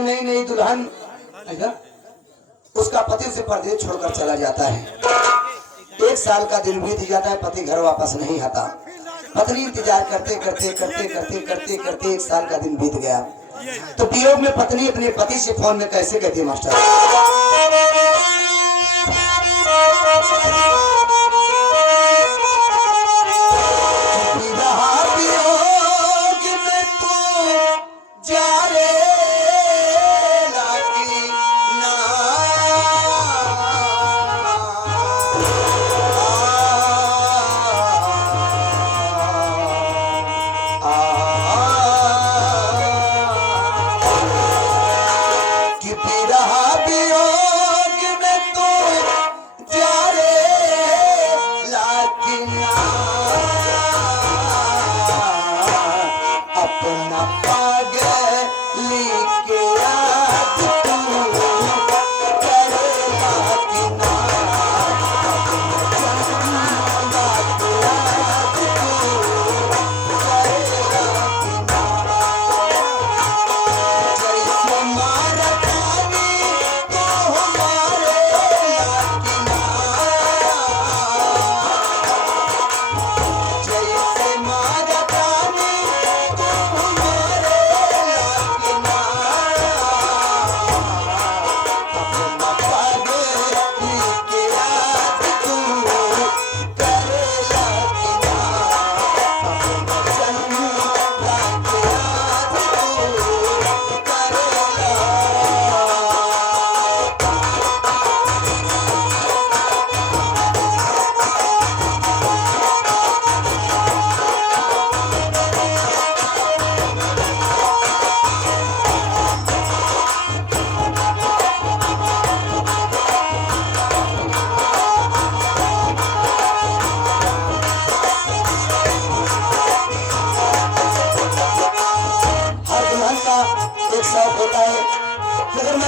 नई नई दुल्हन उसका पति उसे परदेश छोड़कर चला जाता है। 1 साल का दिन बीत जाता है, पति घर वापस नहीं आता। पत्नी इंतजार करते करते करते करते करते करते 1 साल का दिन बीत गया। तो वियोग में पत्नी अपने पति से फोन में कैसे कहती है मास्टर,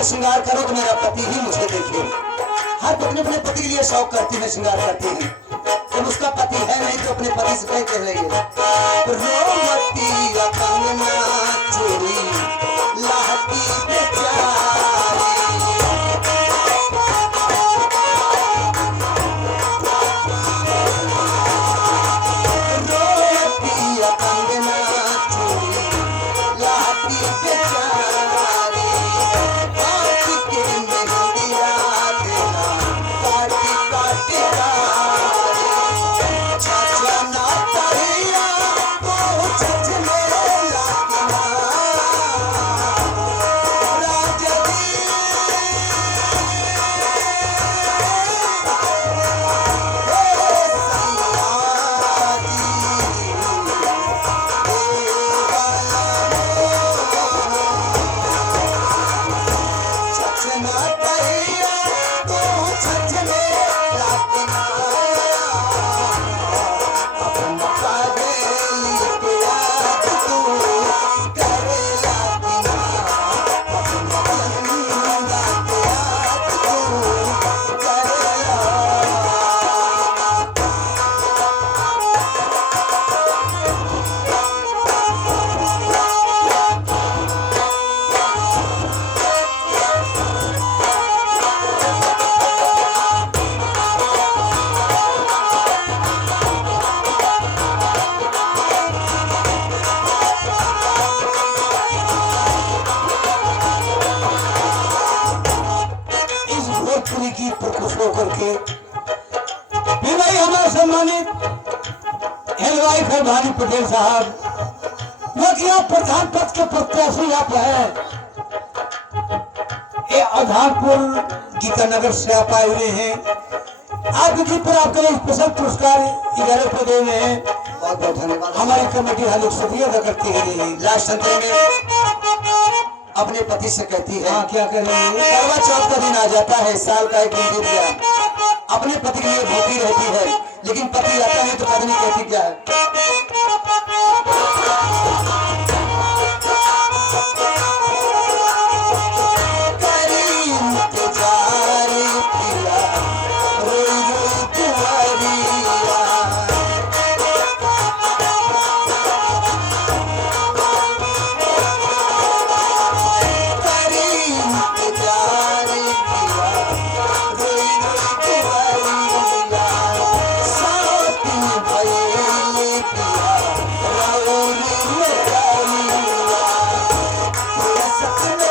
श्रृंगार करो तो मेरा पति ही मुझे देखे। हर पत्नी अपने पति के लिए शौक करती है, श्रृंगार करती है। जब उसका पति है नहीं तो अपने पति से कह लेंगे की खुश होकर के भाई हमारे सम्मानित एलवाई भानी पटेल साहब जो कि आप प्रधान पद के प्रत्याशी आप है, ये आधारपुर गीतानगर से आप आए हुए हैं। आपके जीत पर आपके लिए स्पेशल पुरस्कार 11 रुपए दे हुए हैं। बहुत बहुत धन्यवाद। हमारी कमेटी हार्दिक शुक्रिया अदा करती है। लास्ट अंतर में अपने पति से कहती है, हाँ क्या कह रही है, करवा चौथ का दिन आ जाता है, साल का एक दिन बीत गया, अपने पति के लिए भूखी रहती है, लेकिन पति आता है तो पत्नी कहती क्या है, सान